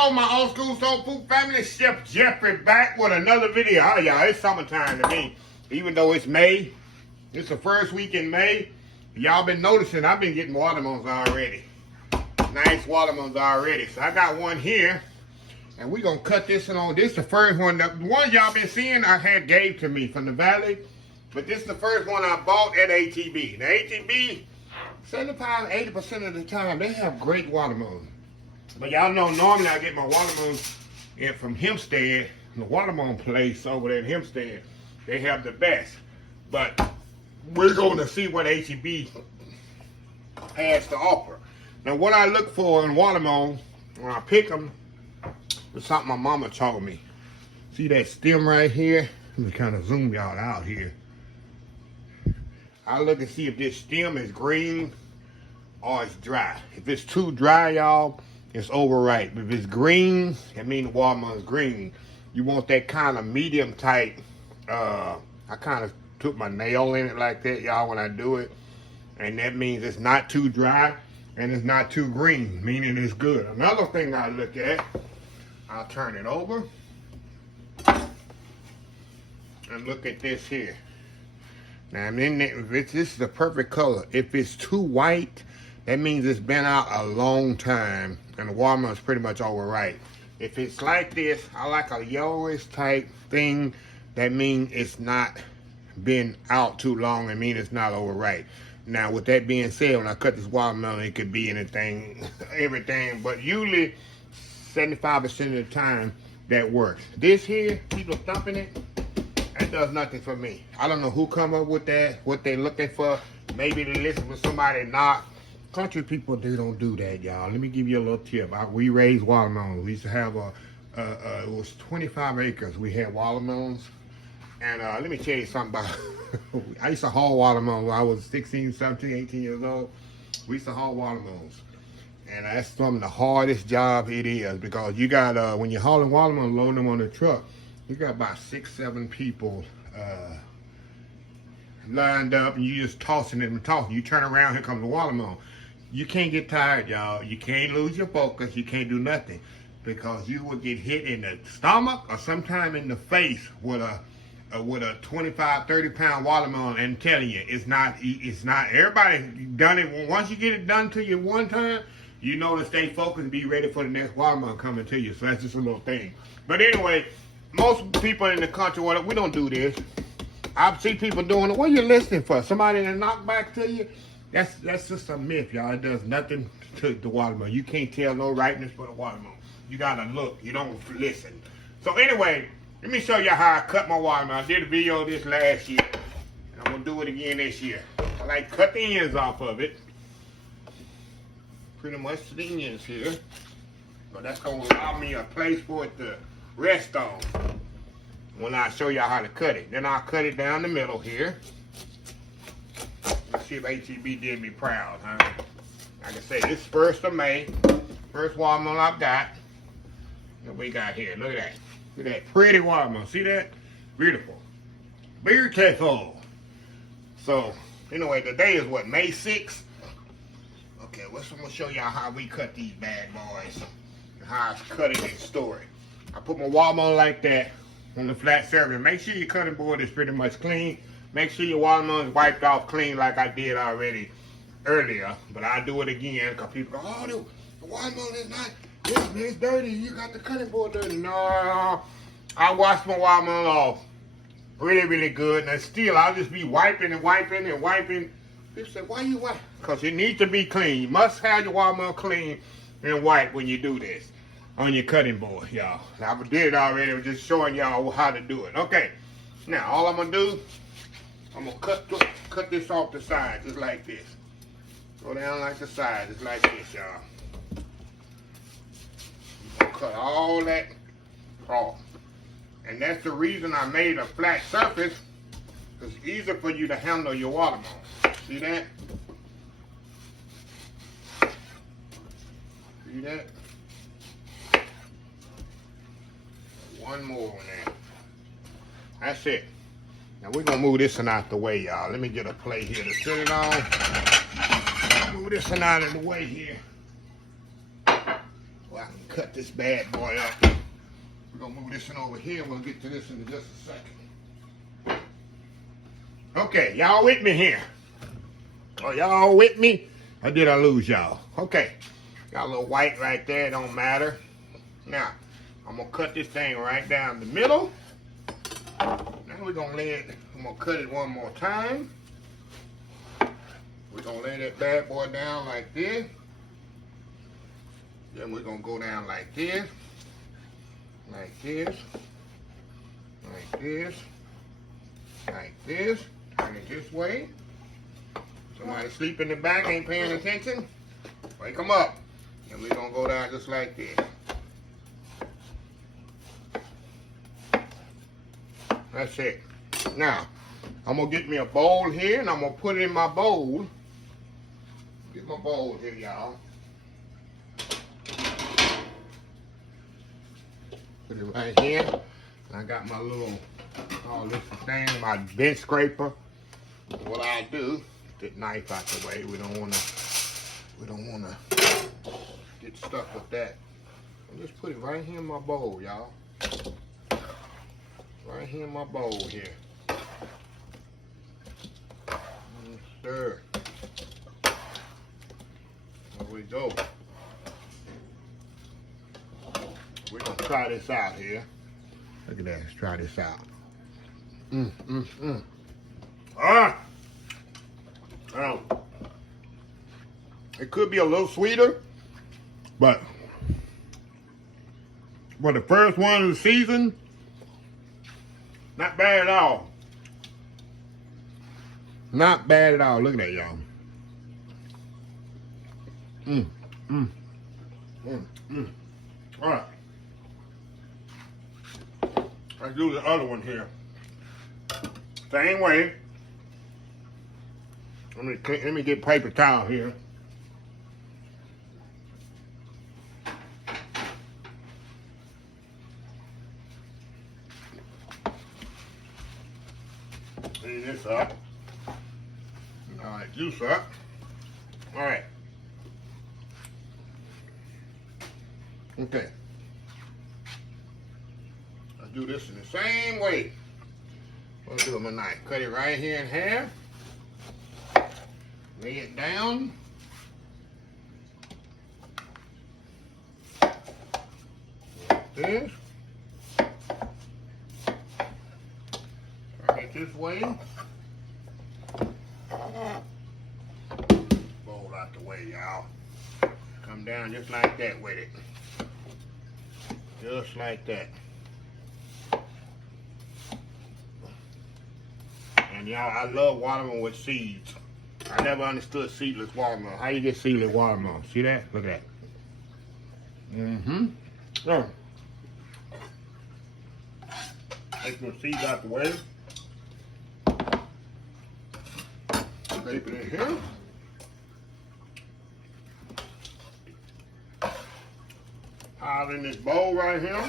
Hello, my old school soul food family. Chef Jeffrey back with another video. Oh, y'all, it's summertime to me. Even though it's May, it's the first week in May. Y'all been noticing I've been getting watermelons already. Nice watermelons already. So I got one here, and we're gonna cut this one on. This is the first one. The one y'all been seeing I had gave to me from the valley, but this is the first one I bought at ATB. Now ATB, 75–80% of the time they have great watermelons. But y'all know normally I get my watermelons in from Hempstead, the watermelon place over there in Hempstead. They have the best. But we're going to see what HEB has to offer. Now what I look for in watermelon when I pick them is something my mama told me. See that stem right here? Let me kind of zoom y'all out here. I look and see if this stem is green or it's dry. If it's too dry, y'all, it's overripe. If it's green, it means the watermelon is green. You want that kind of medium type. I kind of took my nail in it like that, y'all, when I do it. And that means it's not too dry and it's not too green, meaning it's good. Another thing I look at, I'll turn it over and look at this here. Now, this is the perfect color. If it's too white, that means it's been out a long time and the watermelon is pretty much overripe. If it's like this, I like a yellowish type thing. That means it's not been out too long and mean it's not overripe. Now, with that being said, when I cut this watermelon, it could be anything, everything, but usually 75% of the time that works. This here, people thumping it, that does nothing for me. I don't know who come up with that, what they're looking for. Maybe they listen to somebody knock. Country people, they don't do that, y'all. Let me give you a little tip. We raised watermelons. We used to have it was 25 acres. We had watermelons. And let me tell you something about, I used to haul watermelons when I was 16, 17, 18 years old. We used to haul watermelons. And that's some of the hardest job it is, because you got, when you're hauling watermelons, loading them on the truck, you got about 6, 7 people lined up, and you just tossing them and tossing. You turn around, here comes the watermelon. You can't get tired, y'all. You can't lose your focus. You can't do nothing, because you will get hit in the stomach or sometime in the face with a 25–30 pound watermelon. And I'm telling you, it's not everybody done it. Once you get it done to you one time, you know to stay focused and be ready for the next watermelon coming to you. So that's just a little thing. But anyway, most people in the country, we don't do this. I see people doing it. What are you listening for? Somebody to knock back to you? That's just a myth, y'all. It does nothing to the watermelon. You can't tell no ripeness for the watermelon. You gotta look. You don't listen. So anyway, let me show you how I cut my watermelon. I did a video of this last year, and I'm gonna do it again this year. I like cut the ends off of it. Pretty much the ends here. But that's gonna allow me a place for it to rest on when I show y'all how to cut it. Then I'll cut it down the middle here. Let's see if HEB did me proud, huh? Like I say, this is 1st of May. First watermelon I've got. What we got here? Look at that. Look at that pretty watermelon. See that? Beautiful. Beautiful. So, anyway, today is what, May 6th? Okay, I'm gonna show y'all how we cut these bad boys. How I cut it and store it. I put my watermelon like that on the flat surface. Make sure your cutting board is pretty much clean. Make sure your watermelon is wiped off clean like I did already earlier. But I'll do it again, because people go, oh, the watermelon is not, it's dirty. You got the cutting board dirty. No, I wash my watermelon off really, really good. And still, I'll just be wiping and wiping and wiping. People say, why you wipe? Because it needs to be clean. You must have your watermelon clean and wipe when you do this on your cutting board, y'all. I did it already. I'm just showing y'all how to do it. Okay, now all I'm gonna do, I'm gonna cut this off the side just like this. Go down like the side, just like this, y'all. I'm gonna cut all that off. And that's the reason I made a flat surface. It's easier for you to handle your watermelon. See that? See that? One more on there. That's it. Now we're gonna move this one out the way, y'all. Let me get a plate here to sit it on. Move this one out of the way here. Well, I can cut this bad boy up. We're gonna move this one over here. We'll get to this in just a second. Okay, y'all with me here? Oh, y'all with me? Or did I lose y'all? Okay, got a little white right there, don't matter. Now, I'm gonna cut this thing right down the middle. Now we're gonna I'm gonna cut it one more time. We're gonna lay that bad boy down like this. Then we're gonna go down like this, like this, like this, like this. Turn it this way. Somebody sleep in the back, ain't paying attention. Wake them up. And we're gonna go down just like this. That's it. Now, I'm gonna get me a bowl here and I'm gonna put it in my bowl. Get my bowl here, y'all. Put it right here. I got my little, this thing, my bench scraper. What I do, get the knife out the way. We don't wanna get stuck with that. I'll just put it right here in my bowl, y'all. Right here in my bowl here. Stir. There we go. We're gonna try this out here. Look at that, let's try this out. It could be a little sweeter, but for the first one of the season, not bad at all. Not bad at all. Look at that, y'all. All right. Let's do the other one here. Same way. Let me get paper towel here. Clean this up. All right, juice up. All right. Okay. I'll do this in the same way. I'll do it with my knife. Cut it right here in half. Lay it down. Like this. Turn it this way. Bowl out the way, y'all. Come down just like that with it. Just like that. And y'all, I love watermelon with seeds. I never understood seedless watermelon. How you get seedless watermelon? See that? Look at that. So, take some seeds out the way. Tape it in here. Pile in this bowl right here.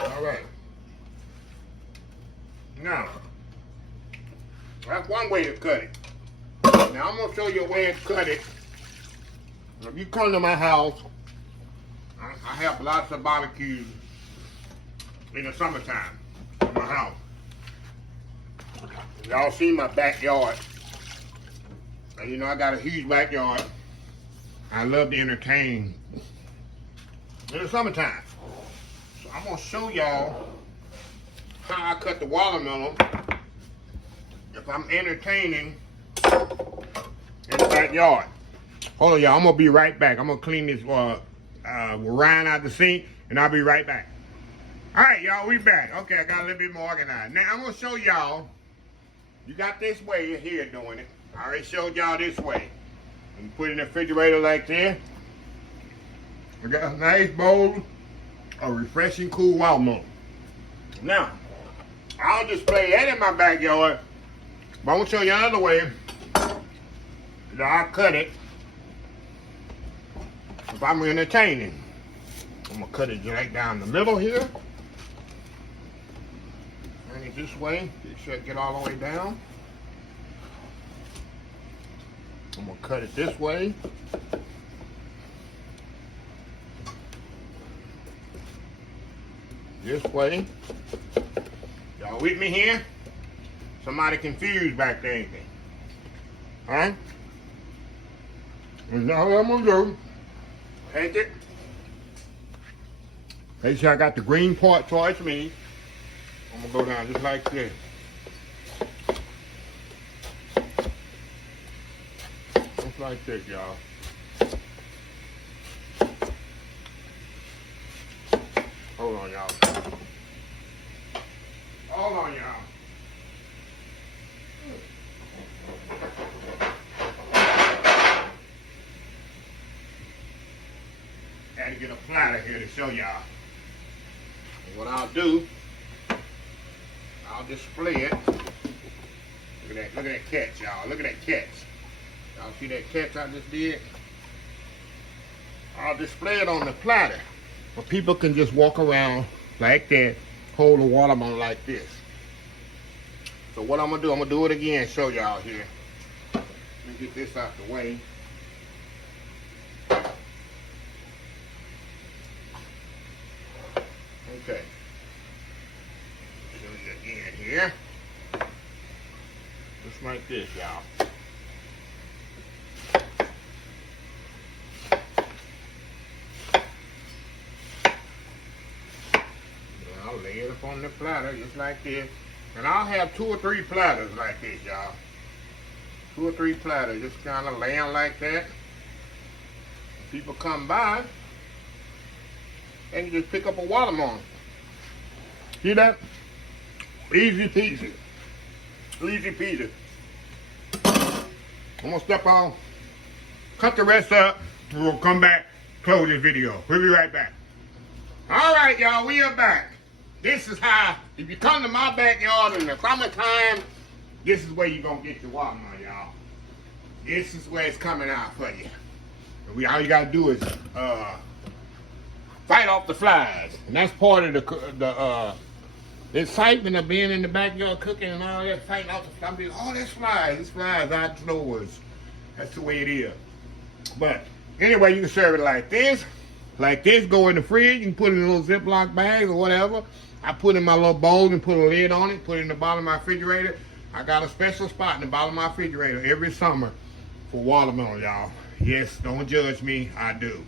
All right. Now, that's one way to cut it. Now I'm gonna show you a way to cut it. If you come to my house, I have lots of barbecues in the summertime in my house. Y'all see my backyard. And you know I got a huge backyard. I love to entertain in the summertime. So I'm gonna show y'all how I cut the watermelon if I'm entertaining in the backyard. Hold on, y'all. I'm gonna be right back. I'm gonna clean this rind out the sink, and I'll be right back. All right, y'all, we back. Okay, I got a little bit more organized. Now I'm gonna show y'all. You got this way here doing it. I already showed y'all this way. You put it in the refrigerator like this. We got a nice bowl of refreshing cool watermelon. Now, I'll display that in my backyard, but I'm gonna show you another way that I cut it if I'm entertaining. I'm gonna cut it right down the middle here. Turn it this way, make sure it get all the way down. I'm gonna cut it this way. This way. Y'all with me here? Somebody confused back there, ain't they? Huh? And now what I'm gonna do, take it. Make sure I got the green part towards me. I'm gonna go down just like this. Just like this, y'all. Hold on, y'all. Hold on, y'all. Had to get a platter here to show y'all. And what I'll do, I'll display it. Look at that catch, y'all. Look at that catch. Y'all see that catch I just did? I'll display it on the platter. But people can just walk around like that, hold the watermelon like this. So what I'm gonna do, I'm gonna do it again, show y'all here. Let me get this out the way. Okay. Show you again here. Just like this, y'all. I'll lay it up on the platter just like this. And I'll have 2 or 3 platters like this, y'all. 2 or 3 platters, just kind of laying like that. When people come by, they can just pick up a watermelon. See that? Easy peasy. Easy peasy. I'm gonna step on, cut the rest up, and we'll come back, close this video. We'll be right back. All right, y'all, we are back. This is how, if you come to my backyard in the summertime, this is where you're gonna get your watermelon, y'all. This is where it's coming out for you. And all you gotta do is fight off the flies. And that's part of the excitement of being in the backyard cooking and all that, fighting off the flies. Oh, that's flies. It's flies outdoors. That's the way it is. But anyway, you can serve it like this. Like this, go in the fridge. You can put it in little Ziploc bags or whatever. I put it in my little bowl and put a lid on it, put it in the bottom of my refrigerator. I got a special spot in the bottom of my refrigerator every summer for watermelon, y'all. Yes, don't judge me, I do.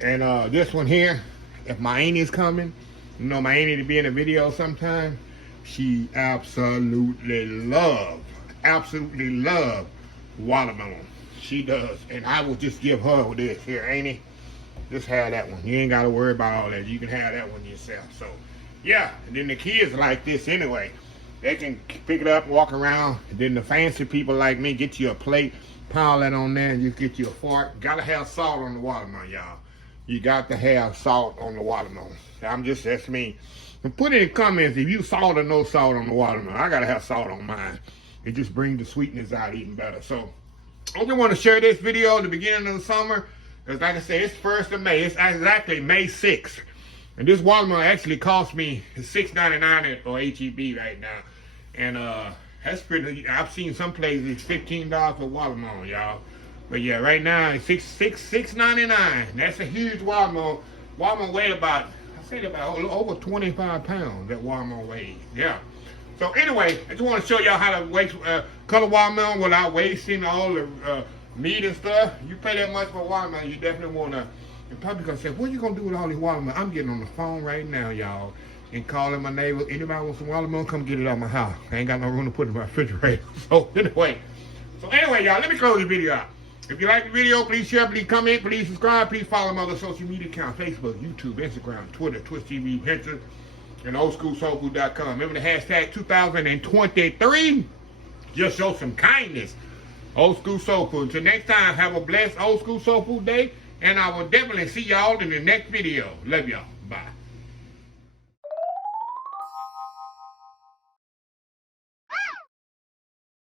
And this one here, if my auntie's coming, you know my auntie to be in a video sometime, she absolutely love watermelon. She does. And I will just give her this here, auntie. Just have that one. You ain't got to worry about all that. You can have that one yourself. So, yeah. And then the kids like this anyway. They can pick it up, walk around. And then the fancy people like me, get you a plate, pile that on there, and you get you a fork. Got to have salt on the watermelon, y'all. You got to have salt on the watermelon. That's me. And put in the comments if you salt or no salt on the watermelon. I got to have salt on mine. It just brings the sweetness out even better. So, I just want to share this video at the beginning of the summer. Because like I said, it's 1st of May. It's exactly May 6th. And this watermelon actually cost me $6.99 for HEB right now. And that's pretty, I've seen some places it's $15 for watermelon, y'all. But yeah, right now it's $6.99. That's a huge watermelon. Watermelon weigh about, I say about over 25 pounds, that watermelon weighs. Yeah. So anyway, I just want to show y'all how to cut a watermelon without wasting all the meat and stuff. You pay that much for watermelon, you definitely want to. And probably gonna say, what are you gonna do with all these watermelon? I'm getting on the phone right now, y'all, and calling my neighbor. Anybody want some watermelon? Come get it out of my house. I ain't got no room to put it in my refrigerator. So anyway, y'all, let me close the video out. If you like the video, please share, please comment, please subscribe, please follow my other social media accounts: Facebook, YouTube, Instagram, Twitter, Twitch TV, Pinterest, and oldschoolsoulfood.com. Remember the hashtag 2023. Just show some kindness. Old School Soul Food. Until next time, have a blessed Old School Soul Food day. And I will definitely see y'all in the next video. Love y'all. Bye.